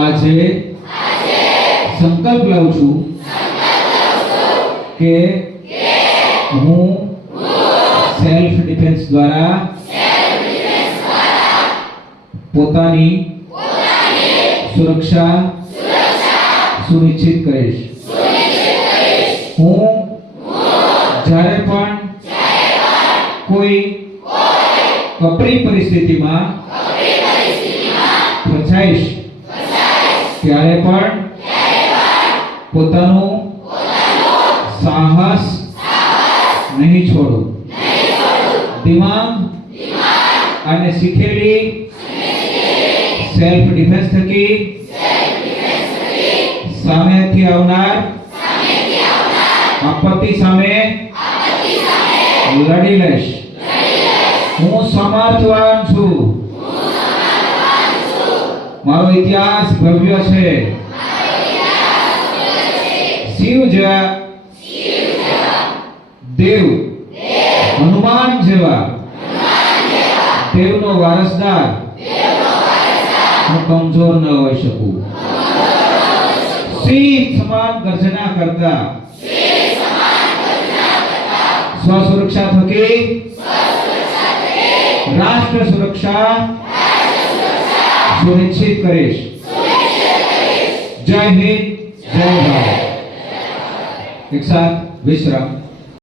આજે સંકલ્પ લઉં છું કે હું સેલ્ફ ડિફેન્સ દ્વારા પોતાની સુરક્ષા સુનિશ્ચિત કરીશ. હું જ્યારે પણ કોઈ કપરી પરિસ્થિતિમાં ફસાઈશ ત્યારે પણ પોતાનું સાહસ નહીં છોડું. દિમાગ અને શીખેલી સેલ્ફ ડિફેન્સ થકી સામેથી આવનાર આપત્તિ સામે લડી લઈશ. હું સમર્થવાન છું. મારો ઇતિહાસ ભવ્ય છે. શિવ જેવા દેવ, હનુમાન જેવા દેવનો વારસદાર હું કમજોર ન હોઈ શકું. સિંહ સમાન ગર્જના કરતા સ્વ સુરક્ષા થકી રાષ્ટ્ર સુરક્ષા સુનિશ્ચિત કરીશ. જય હિન્દ, જય ભારત. एक साथ विश्राम.